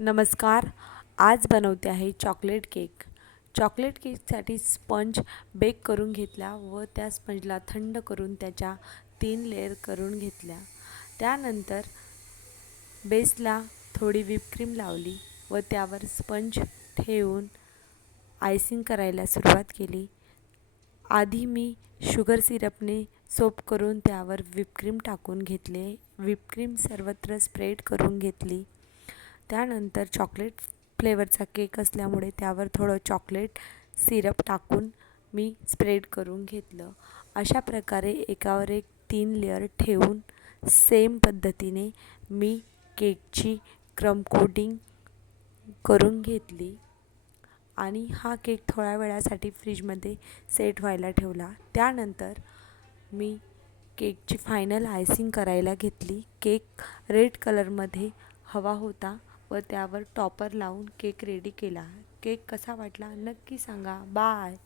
नमस्कार. आज बनवते आहे चॉकलेट केक. चॉकलेट केकसाठी स्पंज बेक करून घेतला व त्या स्पंजला थंड करून त्याच्या 3 लेयर करून घेतल्या. त्यानंतर बेसला थोडी व्हिप लावली व त्यावर स्पंज ठेवून आयसिंग करायला सुरुवात केली. आधी मी शुगर सिरपने सोप करून त्यावर व्हिप टाकून घेतले. व्हिप सर्वत्र स्प्रेड करून घेतली. त्यानंतर चॉकलेट फ्लेवरचा केक असल्यामुळे त्यावर थोडं चॉकलेट सिरप टाकून मी स्प्रेड करून घेतलं. अशा प्रकारे एकावर एक 3 लेयर ठेवून सेम पद्धतीने मी केकची क्रम कोटिंग करून घेतली आणि हा केक थोड्या वेळासाठी फ्रीजमध्ये सेट व्हायला ठेवला. त्यानंतर मी केकची फायनल आयसिंग करायला घेतली. केक रेड कलरमध्ये हवा होता व त्यावर टॉपर लावून केक रेडी केला. केक कसा वाटला नक्की सांगा. बाय.